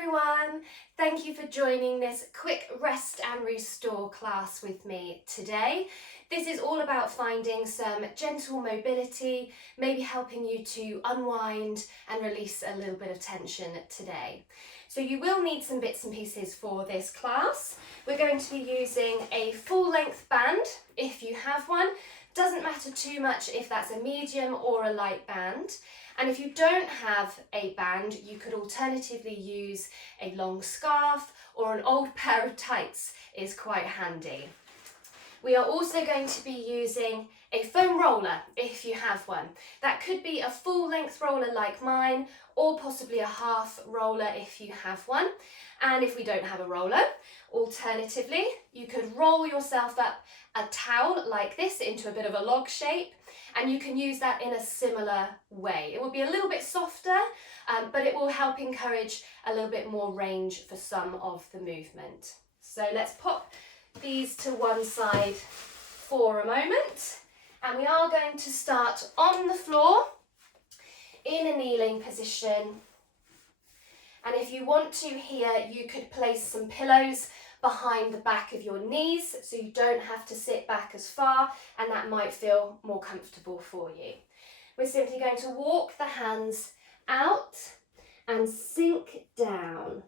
everyone, thank you for joining this quick rest and restore class with me today. This is all about finding some gentle mobility, maybe helping you to unwind and release a little bit of tension today. So you will need some bits and pieces for this class. We're going to be using a full length band if you have one. Doesn't matter too much if that's a medium or a light band. And if you don't have a band, you could alternatively use a long scarf, or an old pair of tights is quite handy. We are also going to be using a foam roller if you have one. That could be a full length roller like mine, or possibly a half roller if you have one. And if we don't have a roller, alternatively, you could roll yourself up a towel like this into a bit of a log shape, and you can use that in a similar way. It will be a little bit softer, but it will help encourage a little bit more range for some of the movement. So let's pop these to one side for a moment, and we are going to start on the floor in a kneeling position. And if you want to here, you could place some pillows behind the back of your knees so you don't have to sit back as far, and that might feel more comfortable for you. We're simply going to walk the hands out and sink down.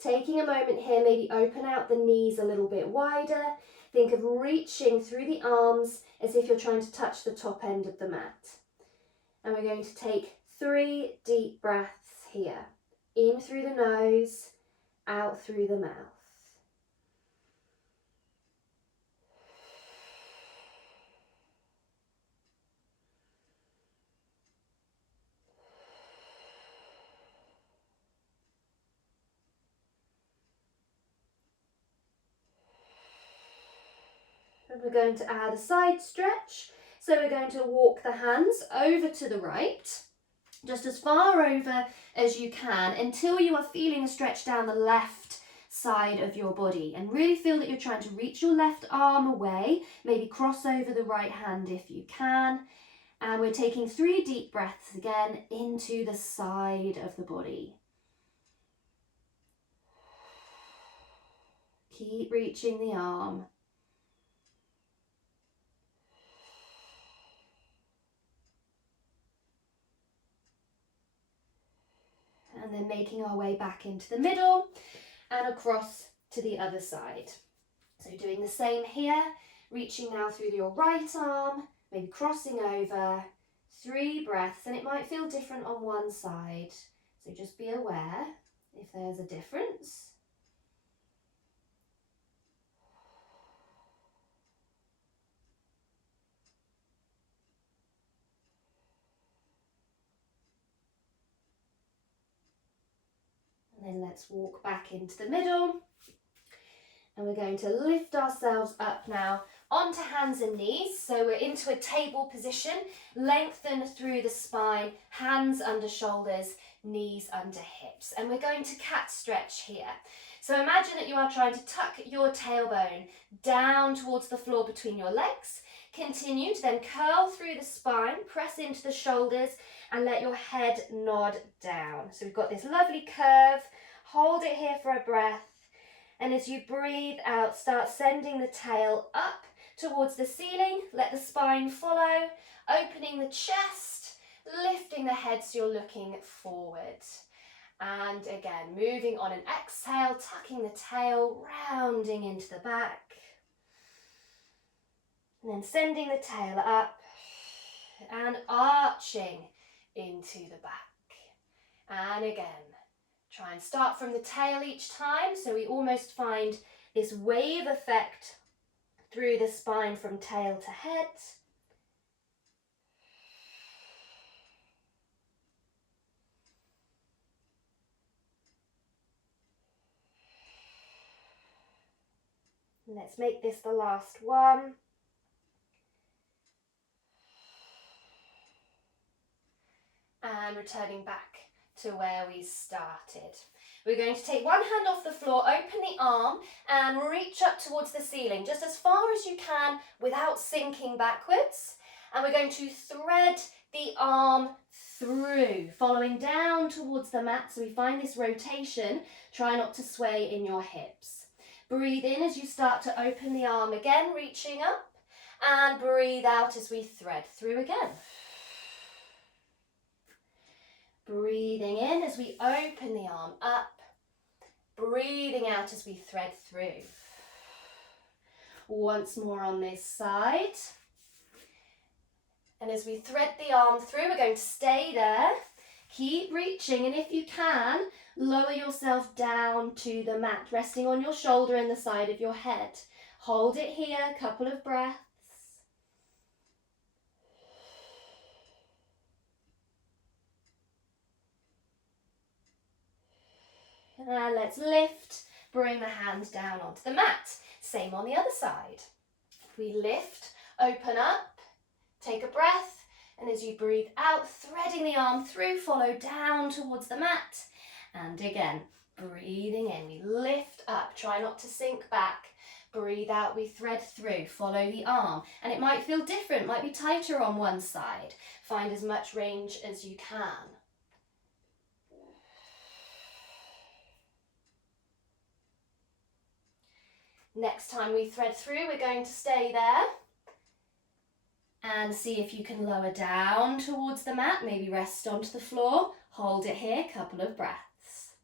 Taking a moment here, maybe open out the knees a little bit wider. Think of reaching through the arms as if you're trying to touch the top end of the mat. And we're going to take 3 deep breaths here. In through the nose, out through the mouth. And we're going to add a side stretch. So we're going to walk the hands over to the right, just as far over as you can until you are feeling a stretch down the left side of your body, and really feel that you're trying to reach your left arm away, maybe cross over the right hand if you can. And we're taking 3 deep breaths again into the side of the body. Keep reaching the arm. And then making our way back into the middle and across to the other side. So doing the same here, reaching now through your right arm, maybe crossing over, 3 breaths, and it might feel different on one side. So just be aware if there's a difference. And then let's walk back into the middle. And we're going to lift ourselves up now onto hands and knees. So we're into a table position. Lengthen through the spine, hands under shoulders, knees under hips. And we're going to cat stretch here. So imagine that you are trying to tuck your tailbone down towards the floor between your legs. Continue to then curl through the spine, press into the shoulders, and let your head nod down. So we've got this lovely curve. Hold it here for a breath. And as you breathe out, start sending the tail up towards the ceiling. Let the spine follow, opening the chest, lifting the head so you're looking forward. And again, moving on an exhale, tucking the tail, rounding into the back. And then sending the tail up and arching into the back. And again, try and start from the tail each time, so we almost find this wave effect through the spine from tail to head. Let's make this the last one. And returning back to where we started. We're going to take one hand off the floor, open the arm and reach up towards the ceiling just as far as you can without sinking backwards. And we're going to thread the arm through, following down towards the mat. So we find this rotation. Try not to sway in your hips. Breathe in as you start to open the arm again, reaching up. And breathe out as we thread through again. Breathing in as we open the arm up. Breathing out as we thread through. Once more on this side. And as we thread the arm through, we're going to stay there. Keep reaching, and if you can, lower yourself down to the mat, resting on your shoulder and the side of your head. Hold it here, a couple of breaths. And let's lift, bring the hands down onto the mat. Same on the other side. We lift, open up, take a breath, and as you breathe out, threading the arm through, follow down towards the mat. And again, breathing in, we lift up, try not to sink back. Breathe out, we thread through, follow the arm. And it might feel different, might be tighter on one side. Find as much range as you can. Next time we thread through, we're going to stay there. And see if you can lower down towards the mat, maybe rest onto the floor. Hold it here, couple of breaths.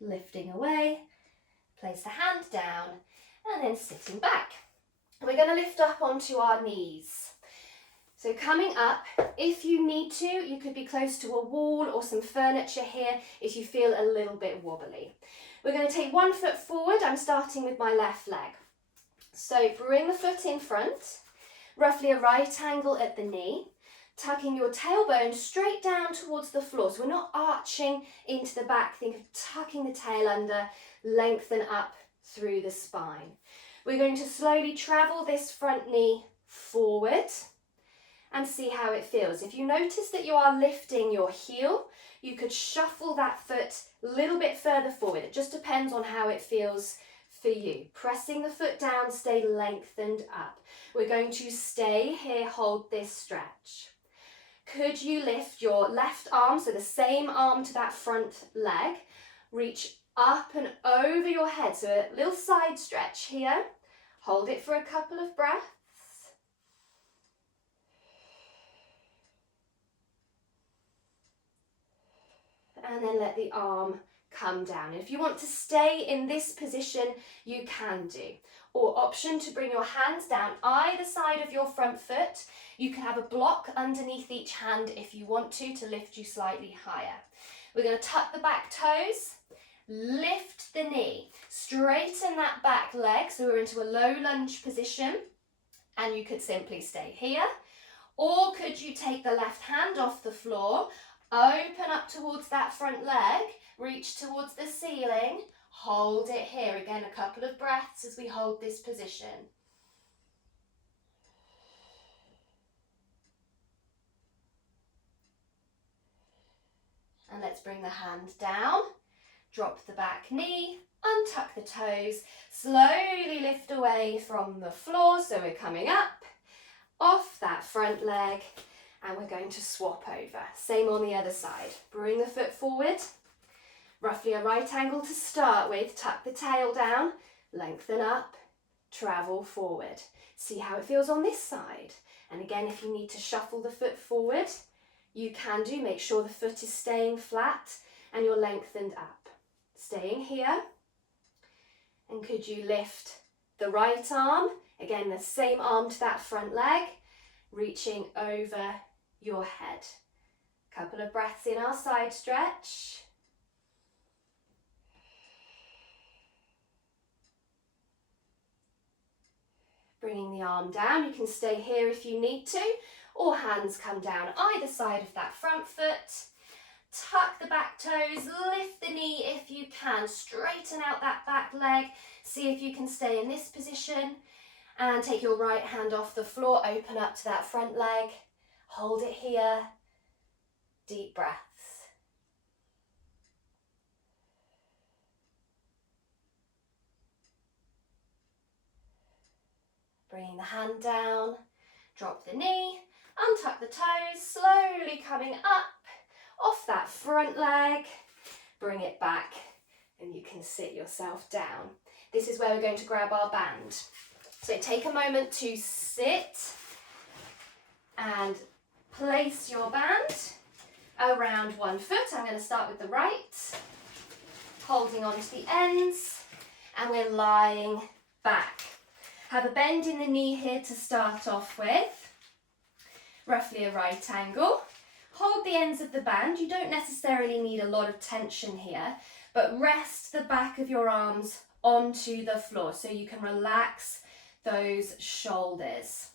Lifting away, place the hand down, and then sitting back. We're going to lift up onto our knees. So coming up, if you need to, you could be close to a wall or some furniture here if you feel a little bit wobbly. We're going to take one foot forward. I'm starting with my left leg. So bring the foot in front, roughly a right angle at the knee, tucking your tailbone straight down towards the floor. So we're not arching into the back. Think of tucking the tail under, lengthen up through the spine. We're going to slowly travel this front knee forward and see how it feels. If you notice that you are lifting your heel, you could shuffle that foot a little bit further forward. It just depends on how it feels for you. Pressing the foot down, stay lengthened up. We're going to stay here, hold this stretch. Could you lift your left arm, so the same arm to that front leg, reach up and over your head, so a little side stretch here. Hold it for a couple of breaths. And then let the arm come down. If you want to stay in this position, you can do. Or option to bring your hands down either side of your front foot. You can have a block underneath each hand if you want to lift you slightly higher. We're going to tuck the back toes, lift the knee, straighten that back leg, so we're into a low lunge position, and you could simply stay here. Or could you take the left hand off the floor, open up towards that front leg, reach towards the ceiling, hold it here. Again, a couple of breaths as we hold this position. And let's bring the hand down, drop the back knee, untuck the toes, slowly lift away from the floor. So we're coming up, off that front leg, and we're going to swap over. Same on the other side. Bring the foot forward, roughly a right angle to start with. Tuck the tail down, lengthen up, travel forward. See how it feels on this side. And again, if you need to shuffle the foot forward, you can do. Make sure the foot is staying flat and you're lengthened up. Staying here. And could you lift the right arm? Again, the same arm to that front leg, reaching over your head. Couple of breaths in our side stretch. Bringing the arm down. You can stay here if you need to, or hands come down either side of that front foot. Tuck the back toes, lift the knee if you can, straighten out that back leg. See if you can stay in this position, and take your right hand off the floor, open up to that front leg, hold it here, deep breaths. Bringing the hand down, drop the knee, untuck the toes, slowly coming up off that front leg, bring it back, and you can sit yourself down. This is where we're going to grab our band. So take a moment to sit and place your band around one foot. I'm going to start with the right, holding on to the ends, and we're lying back. Have a bend in the knee here to start off with, roughly a right angle. Hold the ends of the band. You don't necessarily need a lot of tension here, but rest the back of your arms onto the floor so you can relax those shoulders.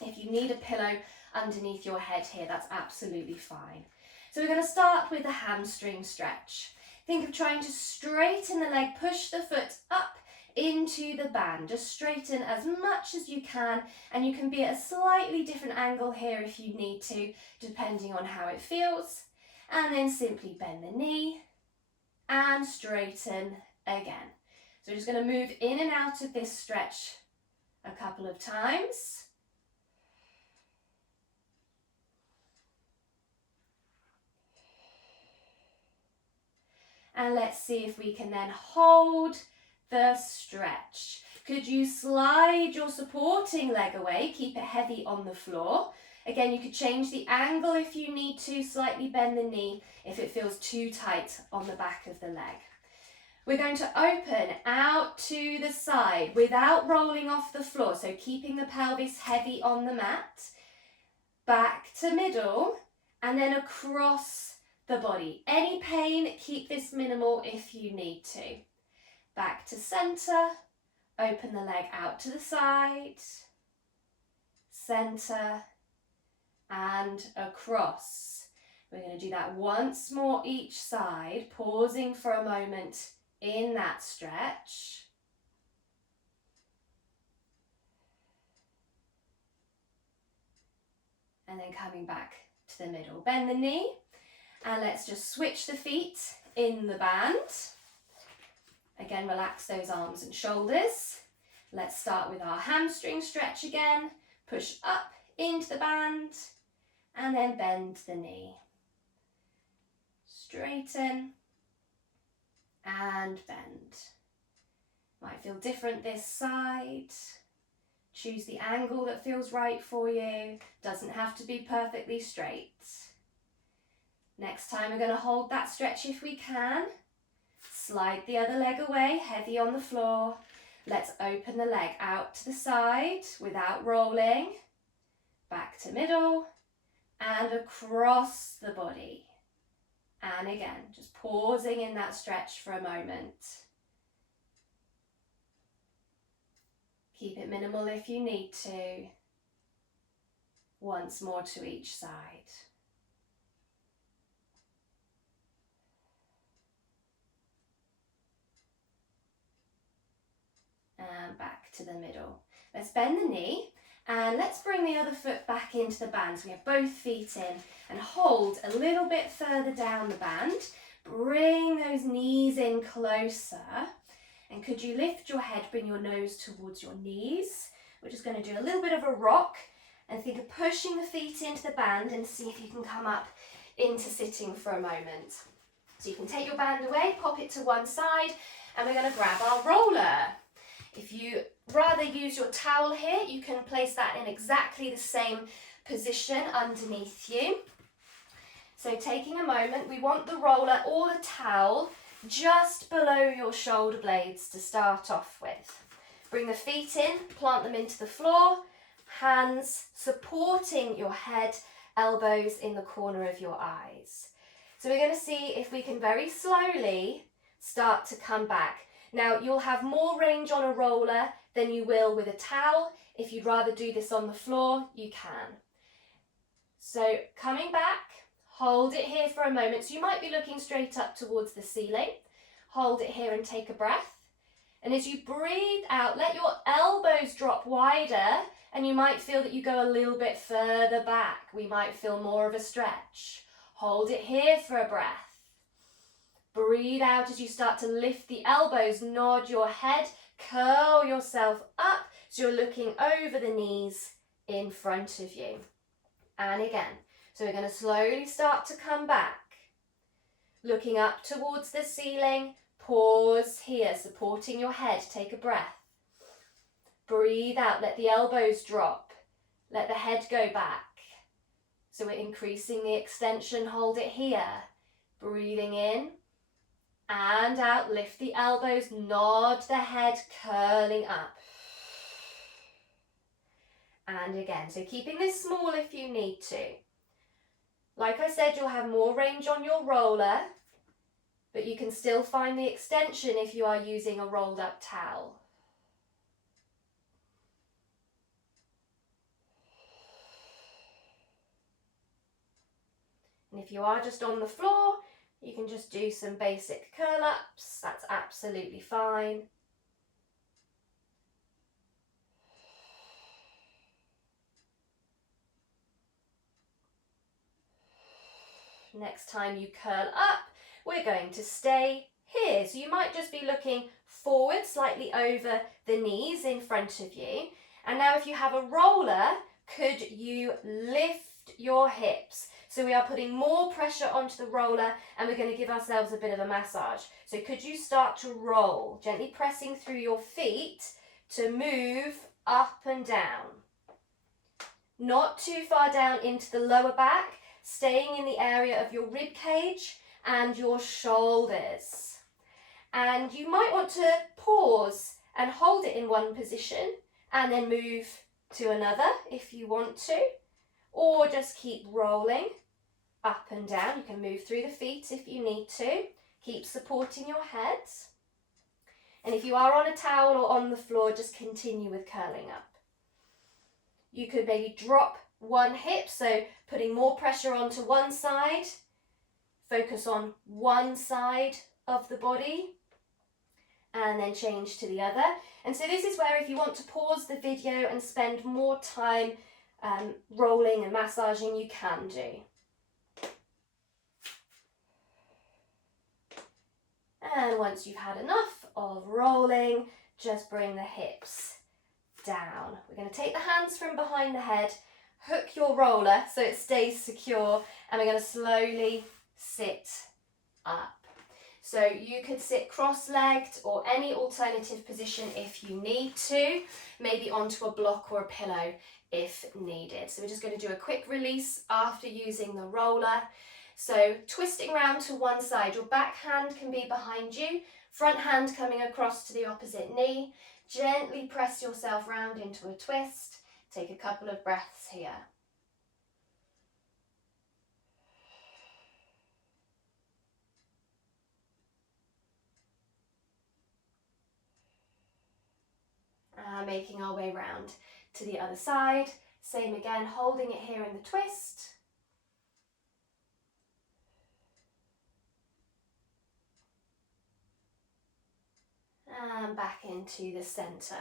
If you need a pillow underneath your head here, that's absolutely fine. So we're going to start with a hamstring stretch. Think of trying to straighten the leg, push the foot up into the band. Just straighten as much as you can, and you can be at a slightly different angle here if you need to, depending on how it feels. And then simply bend the knee and straighten again. So we're just going to move in and out of this stretch a couple of times. And let's see if we can then hold the stretch. Could you slide your supporting leg away? Keep it heavy on the floor. Again, you could change the angle if you need to, slightly bend the knee if it feels too tight on the back of the leg. We're going to open out to the side without rolling off the floor, so keeping the pelvis heavy on the mat. Back to middle, and then across the body. Any pain, keep this minimal if you need to. Back to center, open the leg out to the side, center, and across. We're going to do that once more each side, pausing for a moment in that stretch. And then coming back to the middle. Bend the knee, and let's just switch the feet in the band. Again, relax those arms and shoulders. Let's start with our hamstring stretch again. Push up into the band and then bend the knee. Straighten and bend. Might feel different this side. Choose the angle that feels right for you. Doesn't have to be perfectly straight. Next time we're going to hold that stretch if we can. Slide the other leg away, heavy on the floor. Let's open the leg out to the side without rolling. Back to middle and across the body. And again, just pausing in that stretch for a moment. Keep it minimal if you need to. Once more to each side. And back to the middle. Let's bend the knee and let's bring the other foot back into the band. So we have both feet in and hold a little bit further down the band. Bring those knees in closer. And could you lift your head, bring your nose towards your knees. We're just going to do a little bit of a rock and think of pushing the feet into the band and see if you can come up into sitting for a moment. So you can take your band away, pop it to one side, and we're going to grab our roller. If you rather use your towel here, you can place that in exactly the same position underneath you. So taking a moment, we want the roller or the towel just below your shoulder blades to start off with. Bring the feet in, plant them into the floor, hands supporting your head, elbows in the corner of your eyes. So we're going to see if we can very slowly start to come back. Now, you'll have more range on a roller than you will with a towel. If you'd rather do this on the floor, you can. So coming back, hold it here for a moment. So you might be looking straight up towards the ceiling. Hold it here and take a breath. And as you breathe out, let your elbows drop wider, and you might feel that you go a little bit further back. We might feel more of a stretch. Hold it here for a breath. Breathe out as you start to lift the elbows, nod your head, curl yourself up So you're looking over the knees in front of you. And again, so we're going to slowly start to come back. Looking up towards the ceiling, pause here, supporting your head, take a breath. Breathe out, let the elbows drop, let the head go back. So we're increasing the extension, hold it here. Breathing in and out, lift the elbows, nod the head, curling up. And again, so keeping this small if you need to. Like I said, you'll have more range on your roller, but you can still find the extension if you are using a rolled up towel. And if you are just on the floor, you can just do some basic curl ups, that's absolutely fine. Next time you curl up, we're going to stay here. So you might just be looking forward, slightly over the knees in front of you. And now if you have a roller, could you lift your hips? So we are putting more pressure onto the roller and we're going to give ourselves a bit of a massage. So could you start to roll, gently pressing through your feet to move up and down. Not too far down into the lower back, staying in the area of your rib cage and your shoulders. And you might want to pause and hold it in one position and then move to another if you want to, or just keep rolling up and down. You can move through the feet if you need to. Keep supporting your head. And if you are on a towel or on the floor, just continue with curling up. You could maybe drop one hip, so putting more pressure onto one side. Focus on one side of the body and then change to the other. And so this is where if you want to pause the video and spend more time rolling and massaging, you can do. And once you've had enough of rolling, just bring the hips down. We're going to take the hands from behind the head, hook your roller so it stays secure, and we're going to slowly sit up. So you could sit cross-legged or any alternative position if you need to, maybe onto a block or a pillow if needed. So we're just going to do a quick release after using the roller. So twisting around to one side, your back hand can be behind you, front hand coming across to the opposite knee. Gently press yourself round into a twist. Take a couple of breaths here. Making our way round to the other side. Same again, holding it here in the twist. And back into the centre.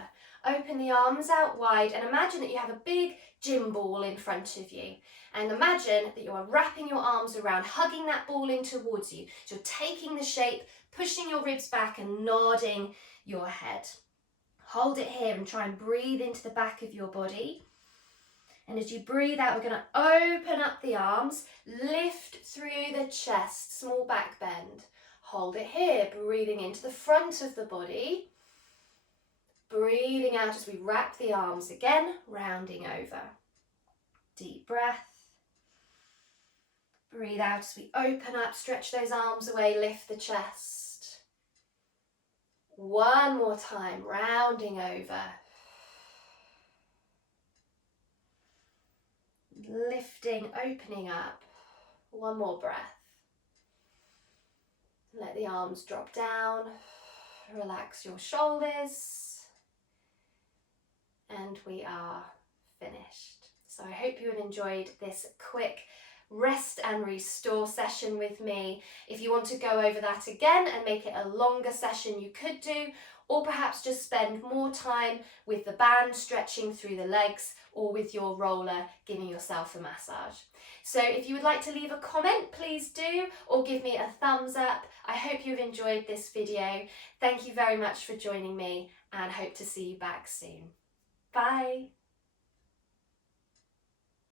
Open the arms out wide and imagine that you have a big gym ball in front of you. And imagine that you are wrapping your arms around, hugging that ball in towards you. So you're taking the shape, pushing your ribs back and nodding your head. Hold it here and try and breathe into the back of your body. And as you breathe out, we're going to open up the arms, lift through the chest, small back bend. Hold it here, breathing into the front of the body. Breathing out as we wrap the arms again, rounding over. Deep breath. Breathe out as we open up, stretch those arms away, lift the chest. One more time, rounding over. Lifting, opening up. One more breath. Let the arms drop down. Relax your shoulders. And we are finished. So I hope you have enjoyed this quick rest and restore session with me. If you want to go over that again and make it a longer session, you could do, or perhaps just spend more time with the band stretching through the legs or with your roller giving yourself a massage. So if you would like to leave a comment, please do, or give me a thumbs up. I hope you've enjoyed this video. Thank you very much for joining me and hope to see you back soon. Bye.